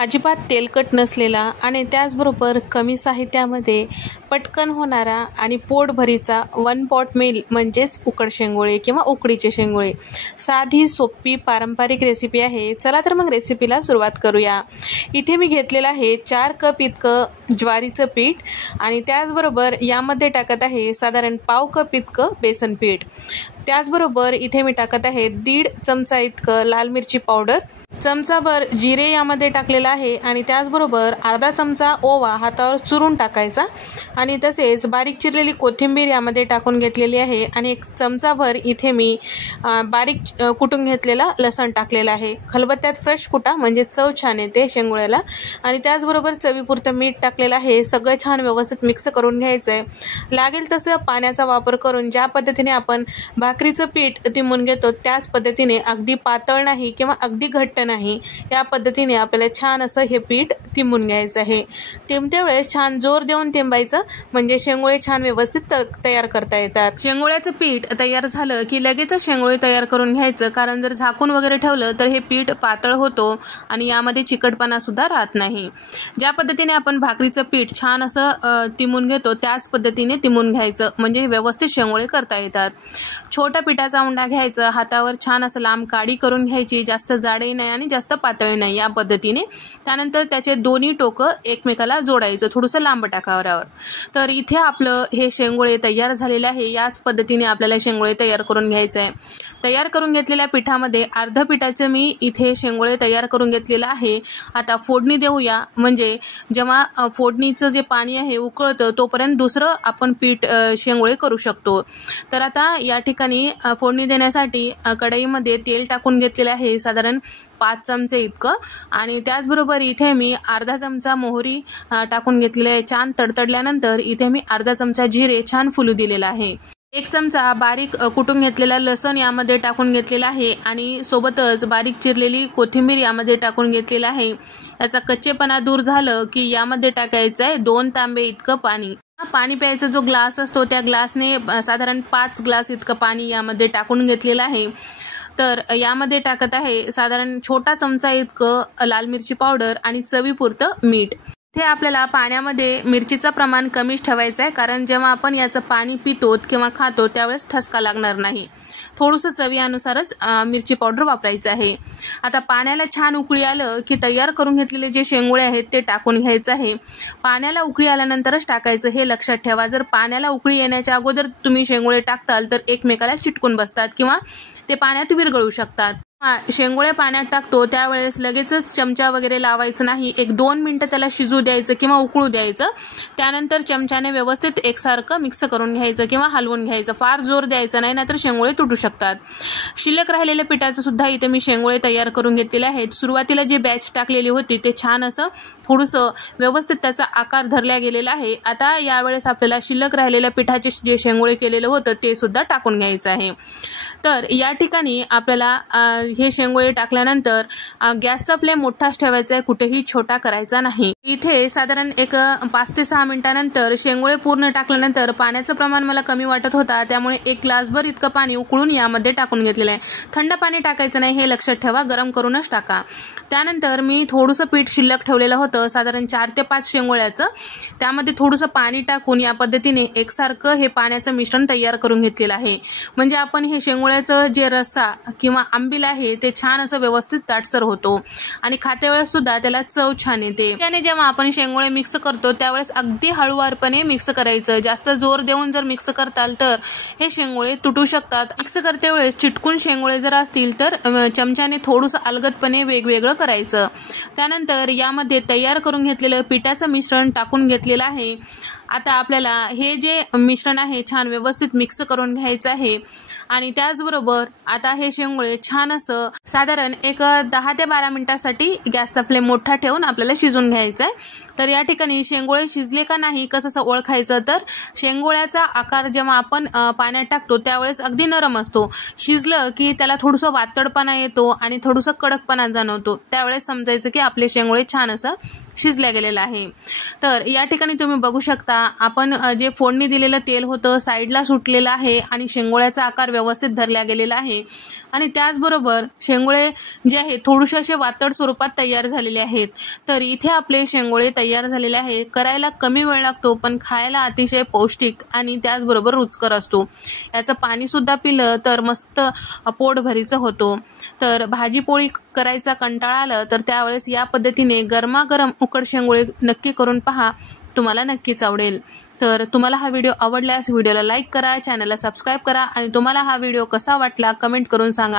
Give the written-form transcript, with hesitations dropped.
अजिबात तेलकट नसलेला आणि त्याचबरोबर कमी साहित्यामध्ये पटकन होणारा आणि पोटभरीचा वन पॉट मील म्हणजेच उकड शेंगोळे किंवा उकडीचे शेंगोळे. साधी सोपी पारंपरिक रेसिपी आहे. चला तर मग रेसिपीला सुरुवात करूया. इथे मी घेतलेलं आहे 4 कप इतकं ज्वारीचं पीठ आणि त्याचबरोबर यामध्ये टाकत आहे साधारण पाव कप इतकं बेसन पीठ. त्याचबरोबर इथे मी टाकत आहे 1.5 चमचा इतकं लाल मिरची पावडर, चमचाभर जिरे यामध्ये टाकलेला आहे आणि त्याचबरोबर अर्धा चमचा ओवा हातावर चुरून टाकायचा आणि तसेच बारीक चिरलेली कोथिंबीर यामध्ये टाकून घेतलेली आहे आणि 1 चमचाभर इथे मी बारीक कुटून घेतलेला लसण टाकलेला आहे. खलबत्त्यात फ्रेश कुटा म्हणजे चव छान येते शेंगोळ्याला आणि त्याचबरोबर चवीपुरतं मीठ टाकलेलं आहे. सगळं छान व्यवस्थित मिक्स करून घ्यायचं आहे. लागेल तसं पाण्याचा वापर करून ज्या पद्धतीने आपण भाकरीचं पीठ तिमून घेतो त्याच पद्धतीने, अगदी पातळ नाही किंवा अगदी घट्ट नाही, या पद्धतीने आपल्याला छान असं हे पीठ तिंबून घ्यायचं आहे. तिंबते वेळेस छान जोर देऊन तिंबायचं म्हणजे शेंगोळे छान व्यवस्थित तयार करता येतात. शेंगोळ्याचं पीठ तयार झालं की लगेच शेंगोळे तयार करून घ्यायचं, कारण जर झाकून वगैरे ठेवलं तर हे पीठ पातळ होतो आणि यामध्ये चिकटपणा सुद्धा राहत नाही. ज्या पद्धतीने आपण भाकरीचं पीठ छान असं तिंबून घेतो त्याच पद्धतीने तिंबून घ्यायचं म्हणजे व्यवस्थित शेंगोळे करता येतात. छोटा पिठाचा उंडा घ्यायचा, हातावर छान असं लांब काडी करून घ्यायची, जास्त जाडही नाही आणि जास्त पातळ नाही या पद्धतीने. त्यानंतर त्याचे दोन्ही टोकं एकमेकाला जोडायचं थोडंसं लांब टाकावरावर. तर इथे आपलं हे शेंगोळे तयार झालेले आहे. याच पद्धतीने आपल्याला शेंगोळे तयार करून घ्यायचं आहे. तयार करून घेतलेल्या पिठामध्ये अर्ध पिठाचे मी इथे शेंगोळे तयार करून घेतलेलं आहे. आता फोडणी देऊया, म्हणजे जेव्हा फोडणीचं जे पाणी आहे उकळतं तोपर्यंत दुसरं आपण पीठ शेंगोळे करू शकतो. तर आता या ठिकाणी फोडणी देण्यासाठी कढईमध्ये तेल टाकून घेतलेलं आहे साधारण 5 चमचे इतकं आणि त्याचबरोबर इथे मी अर्धा चमचा मोहरी टाकून घेतलेली आहे. छान तडतडल्यानंतर इथे मी अर्धा चमचा जिरे छान फुलू दिलेला आहे. 1 चमचा बारीक कुटून घेतलेला लसण यामध्ये टाकून घेतलेला आहे आणि सोबतच बारीक चिरलेली कोथिंबीर यामध्ये टाकून घेतलेला आहे. याचा कच्चेपणा दूर झालं की यामध्ये टाकायचं आहे 2 तांबे इतकं पाणी. पाणी प्यायचा जो ग्लास असतो त्या ग्लासने साधारण 5 ग्लास इतकं पाणी यामध्ये टाकून घेतलेलं आहे. तर यामध्ये टाकत आहे साधारण छोटा चमचा इतकं लाल मिरची पावडर आणि चवीपुरतं मीठ. इथे आपल्याला पाण्यामध्ये मिरचीचं प्रमाण कमीच ठेवायचं आहे, कारण जेव्हा आपण याचं पाणी पितो किंवा खातो त्यावेळेस ठसका लागणार नाही. थोडंसं चवीनुसारच मिरची पावडर वापरायचं आहे. आता पाण्याला छान उकळी आलं की तयार करून घेतलेले जे शेंगोळे आहेत ते टाकून घ्यायचं आहे. पाण्याला उकळी आल्यानंतरच टाकायचं हे लक्षात ठेवा. जर पाण्याला उकळी येण्याच्या अगोदर तुम्ही शेंगोळे टाकताल तर एकमेकाला चिटकून बसतात किंवा ते पाण्यात विरघळू शकतात. शेंगोळे पाण्यात टाकतो त्यावेळेस लगेचच चमचा वगैरे लावायचं नाही. 1-2 मिनिटं त्याला शिजू द्यायचं किंवा उकळू द्यायचं. त्यानंतर चमच्याने व्यवस्थित एकसारखं मिक्स करून घ्यायचं किंवा हलवून घ्यायचं. फार जोर द्यायचा नाही, नाहीतर शेंगोळे तुटू शकतात. शिल्लक राहिलेल्या पिठाचं सुद्धा इथे मी शेंगोळे तयार करून घेतलेले आहेत. सुरुवातीला जी बॅच टाकलेली होती ते छान असं थोडंसं व्यवस्थित त्याचा आकार धरला गेलेला आहे. आता यावेळेस आपल्याला शिल्लक राहिलेल्या पिठाचे जे शेंगोळे केलेलं होतं ते सुद्धा टाकून घ्यायचं आहे. तर या ठिकाणी आपल्याला हे शेंगोळे टाकल्यानंतर गॅसचा फ्लेम मोठाच ठेवायचा आहे, कुठेही छोटा करायचा नाही. इथे साधारण 5 ते 6 मिनिटांनंतर शेंगोळे पूर्ण टाकल्यानंतर पाण्याचं प्रमाण मला कमी वाटत होता, त्यामुळे 1 ग्लासभर इतकं पाणी उकळून यामध्ये टाकून घेतलेलं आहे. थंड पाणी टाकायचं नाही हे लक्षात ठेवा, गरम करूनच टाका. त्यानंतर मी थोडंसं पीठ शिल्लक ठेवलेलं होतं साधारण 4 ते 5 शेंगोळ्याचं. त्यामध्ये थोडंसं पाणी टाकून या पद्धतीने एकसारखं हे पाण्याचं मिश्रण तयार करून घेतलेलं आहे. म्हणजे आपण हे शेंगोळ्याचं जे रस्सा किंवा आंबील आहे ते छान असं व्यवस्थित दाटसर होतो आणि खात्या वेळेस सुद्धा त्याला चव छान येते. त्याने जेव्हा आपण शेंगोळे मिक्स करतो त्यावेळेस अगदी हळूवारपणे मिक्स करायचं. जास्त जोर देऊन जर मिक्स करताल तर हे शेंगोळे तुटू शकतात. मिक्स करते वेळेस चिटकून शेंगोळे जर असतील तर चमच्याने थोडंसं अलगदपणे वेगवेगळं करायचं. त्यानंतर यामध्ये तयार करून घेतलेलं पिठाचं मिश्रण टाकून घेतलेलं आहे. आता आपल्याला हे जे मिश्रण आहे छान व्यवस्थित मिक्स करून घ्यायचं आहे आणि त्याचबरोबर आता हे शेंगोळे छान असं साधारण 10 ते 12 मिनिटांसाठी गॅसचा फ्लेम मोठा ठेवून आपल्याला शिजून घ्यायचं आहे. तर या ठिकाणी शेंगोळे शिजले का नाही कसं ओळखायचं, तर शेंगोळ्याचा आकार जेव्हा आपण पाण्यात टाकतो त्यावेळेस अगदी नरम असतो. शिजलं की त्याला थोडंसं वातडपणा येतो आणि थोडंसं कडकपणा जाणवतो. त्यावेळेस समजायचं की आपले शेंगोळे छान असं शिजल्या गेलेलं आहे. तर या ठिकाणी तुम्ही बघू शकता आपण जे फोडणी दिलेलं तेल होतं साईडला सुटलेलं आहे आणि शेंगोळ्याचा आकार व्यवस्थित धरला गेलेला आहे. आणि त्याचबरोबर शेंगोळे जे आहे थोडेसे असे वातड स्वरूपात तयार झालेले आहेत. तर इथे आपले शेंगोळे तयार झालेले आहे. करायला कमी वेळ लागतो पण खायला अतिशय पौष्टिक आणि त्याचबरोबर रुचकर असतो. याचं पाणी सुद्धा पिलं तर मस्त पोटभरीचं होतो. तर भाजी पोळी करायचा कंटाळा आला तर त्यावेळेस या पद्धतीने गरमागरम उकड शेंगोळे नक्की करून पहा, तुम्हाला नक्कीच आवडेल. तर तुम्हाला हा व्हिडिओ आवडल्यास व्हिडिओला लाईक करा, चॅनलला सबस्क्राईब करा आणि तुम्हाला हा व्हिडिओ कसा वाटला कमेंट करून सांगा.